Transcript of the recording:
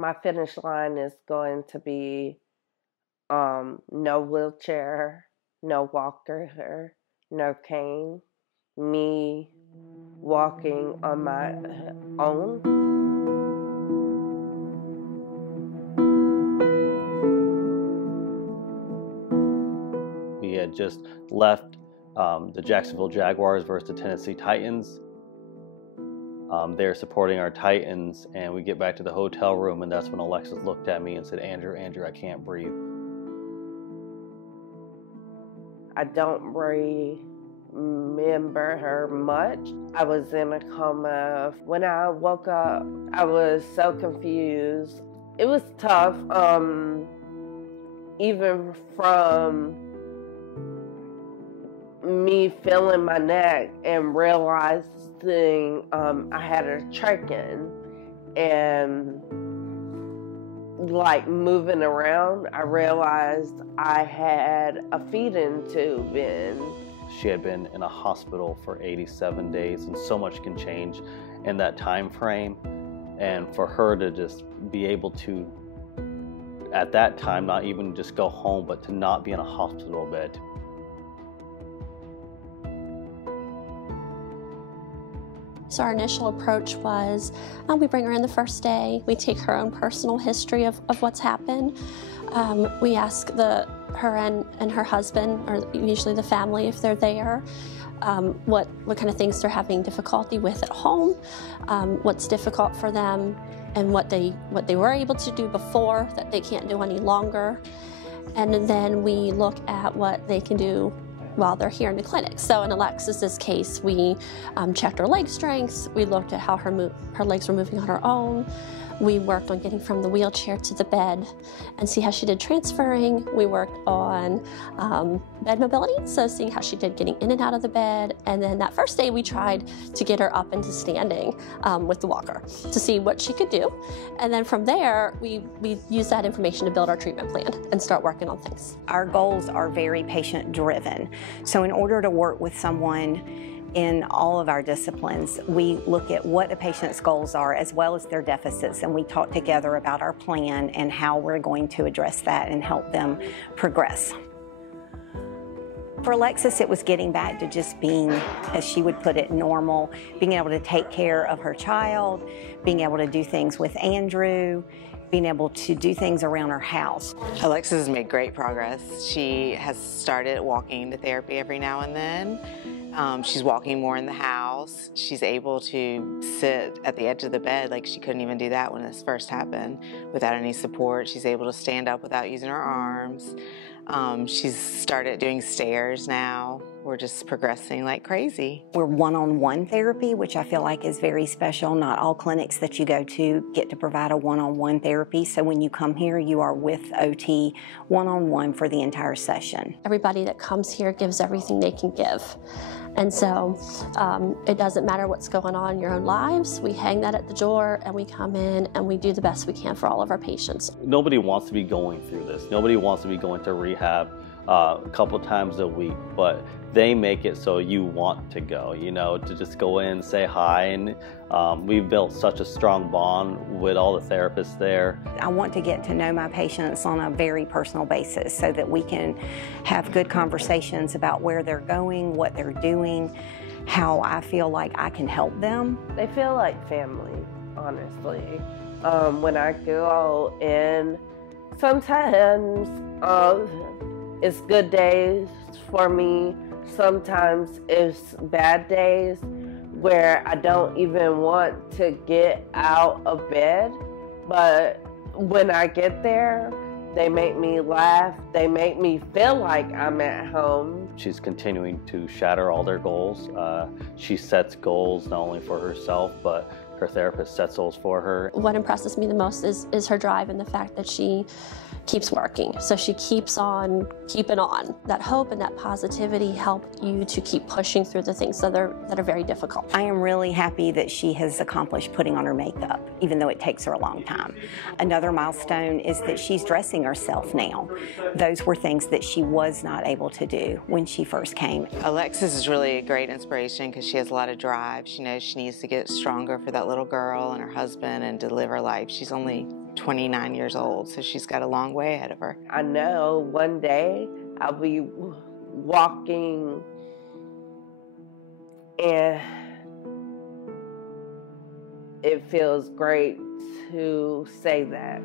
My finish line is going to be no wheelchair, no walker, no cane, me walking on my own. We had just left the Jacksonville Jaguars versus the Tennessee Titans. They're supporting our Titans, and we get back to the hotel room, and that's when Alexis looked at me and said, Andrew, I can't breathe. I don't remember her much. I was in a coma. When I woke up, I was so confused. It was tough, even from me feeling my neck and realizing I had a trach and like moving around, I realized I had a feeding tube in. She had been in a hospital for 87 days, and so much can change in that time frame. And for her to just be able to, at that time, not even just go home, but to not be in a hospital bed. So our initial approach was, we bring her in the first day, we take her own personal history of what's happened. We ask her and her husband, or usually the family if they're there, what kind of things they're having difficulty with at home, what's difficult for them, and what they were able to do before that they can't do any longer. And then we look at what they can do while they're here in the clinic. So in Alexis's case, we checked her leg strength. We looked at how her legs were moving on her own. We worked on getting from the wheelchair to the bed and see how she did transferring. We worked on bed mobility, so seeing how she did getting in and out of the bed. And then that first day we tried to get her up into standing with the walker to see what she could do. And then from there, we used that information to build our treatment plan and start working on things. Our goals are very patient-driven. So in order to work with someone in all of our disciplines, we look at what a patient's goals are as well as their deficits, and we talk together about our plan and how we're going to address that and help them progress. For Alexis, it was getting back to just being, as she would put it, normal, being able to take care of her child, being able to do things with Andrew, being able to do things around her house. Alexis has made great progress. She has started walking to therapy every now and then. She's walking more in the house. She's able to sit at the edge of the bed like she couldn't even do that when this first happened without any support. She's able to stand up without using her arms. She's started doing stairs now. We're just progressing like crazy. We're one-on-one therapy, which I feel like is very special. Not all clinics that you go to get to provide a one-on-one therapy. So when you come here, you are with OT one-on-one for the entire session. Everybody that comes here gives everything they can give. And so it doesn't matter what's going on in your own lives. We hang that at the door and we come in and we do the best we can for all of our patients. Nobody wants to be going through this. Nobody wants to be going to rehab a couple times a week, but they make it so you want to go, you know, to just go in, say hi, and we've built such a strong bond with all the therapists there. I want to get to know my patients on a very personal basis so that we can have good conversations about where they're going, what they're doing, how I feel like I can help them. They feel like family, honestly. When I go in, sometimes it's good days for me. Sometimes it's bad days where I don't even want to get out of bed. But when I get there, they make me laugh. They make me feel like I'm at home. She's continuing to shatter all their goals. She sets goals not only for herself, but her therapist sets those for her. What impresses me the most is her drive and the fact that she keeps working. So she keeps on keeping on. That hope and that positivity help you to keep pushing through the things that are very difficult. I am really happy that she has accomplished putting on her makeup, even though it takes her a long time. Another milestone is that she's dressing herself now. Those were things that she was not able to do when she first came. Alexis is really a great inspiration because she has a lot of drive. She knows she needs to get stronger for that little girl and her husband and to live her life. She's only 29 years old, so she's got a long way ahead of her. I know one day I'll be walking and it feels great to say that.